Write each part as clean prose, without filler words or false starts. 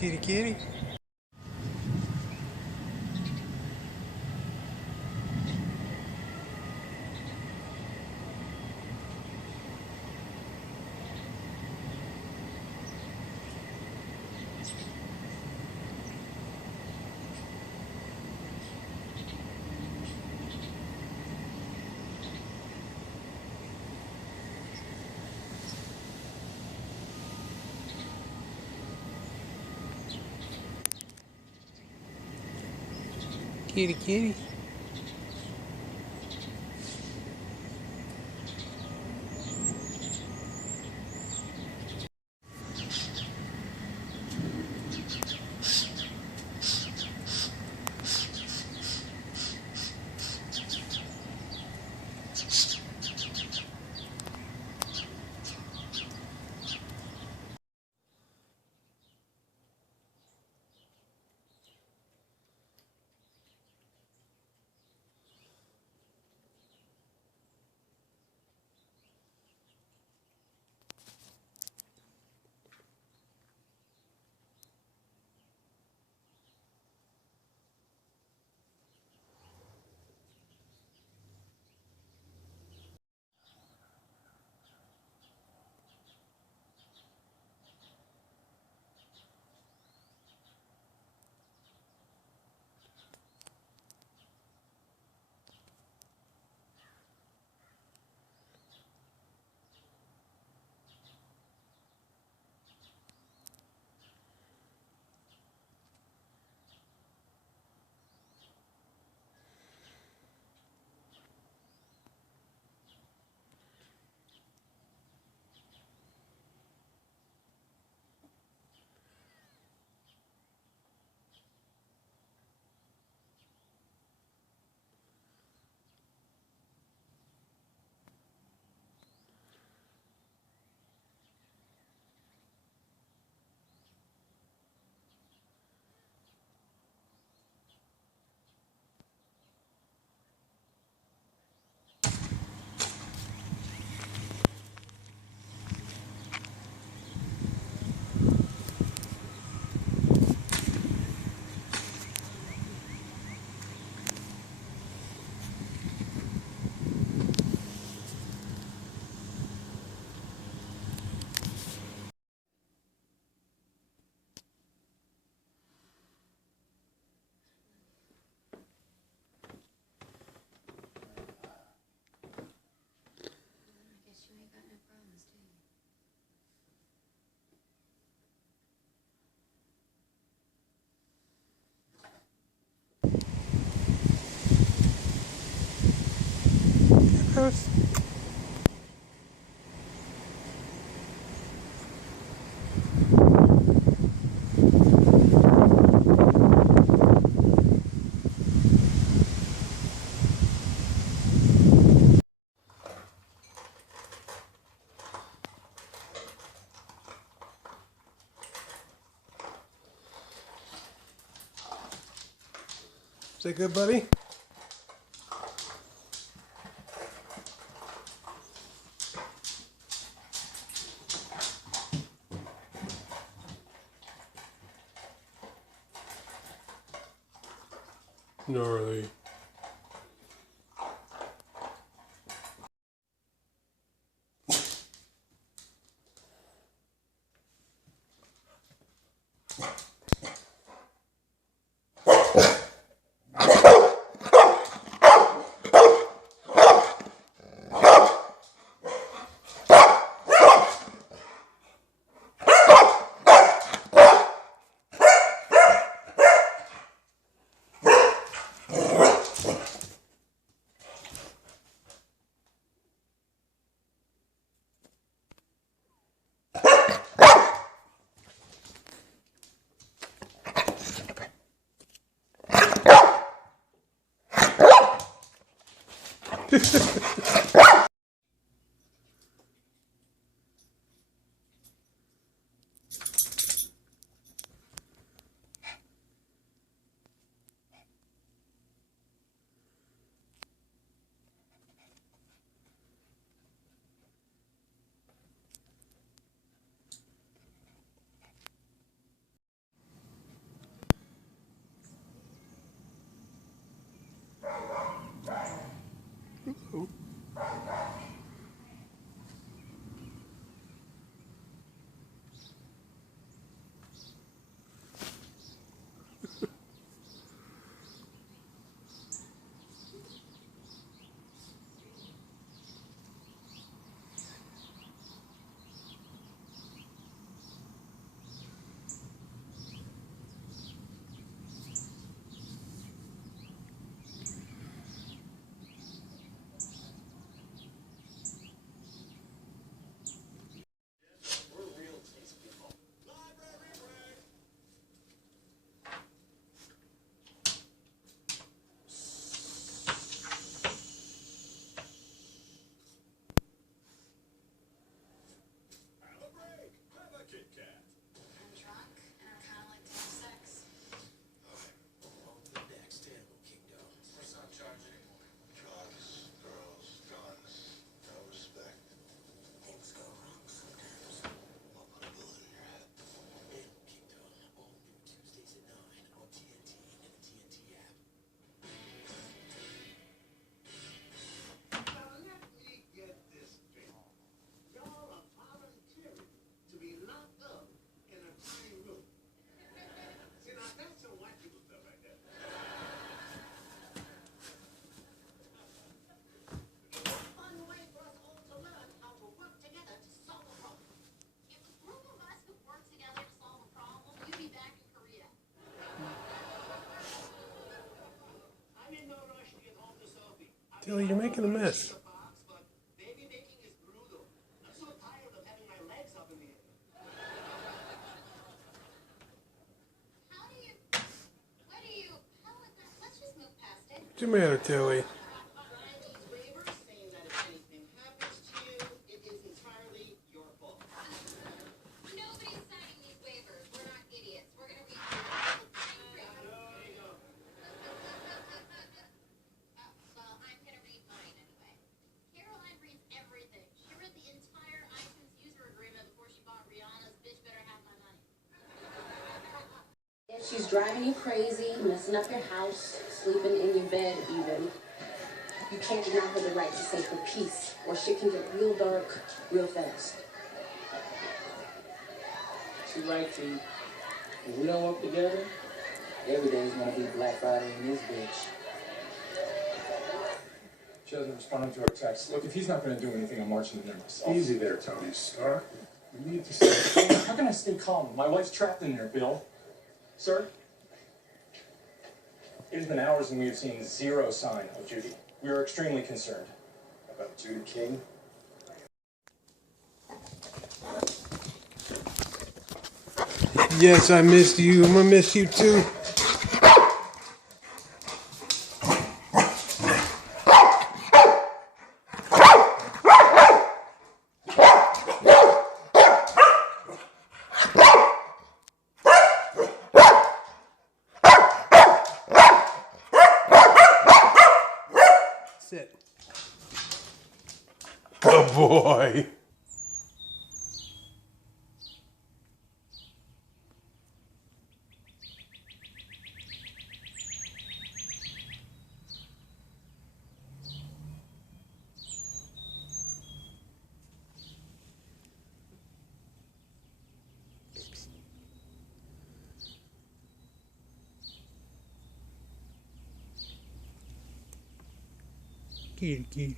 Kitty, kitty. Kitty, kitty. Yes. Is that good, buddy? Gnarly. Tilly, you're making a mess. What's the matter, Tilly? She's driving you crazy, messing up your house, sleeping in your bed even. You can't deny her the right to say her piece, or shit can get real dark real fast. She's right, T. If we don't work together, every day is gonna be Black Friday in this bitch. She hasn't responded to our text. Look, if he's not gonna do anything, I'm marching in there myself. Easy there, Tony Stark. We need to stay. How can I stay calm? My wife's trapped in there, Bill. Sir? It has been hours and we have seen zero sign of Judy. We are extremely concerned. About Judy King? Yes, I missed you. I'm gonna miss you too. Sit. Good boy. Kitty, kitty.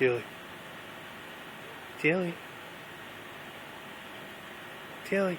Tilly. Tilly. Tilly.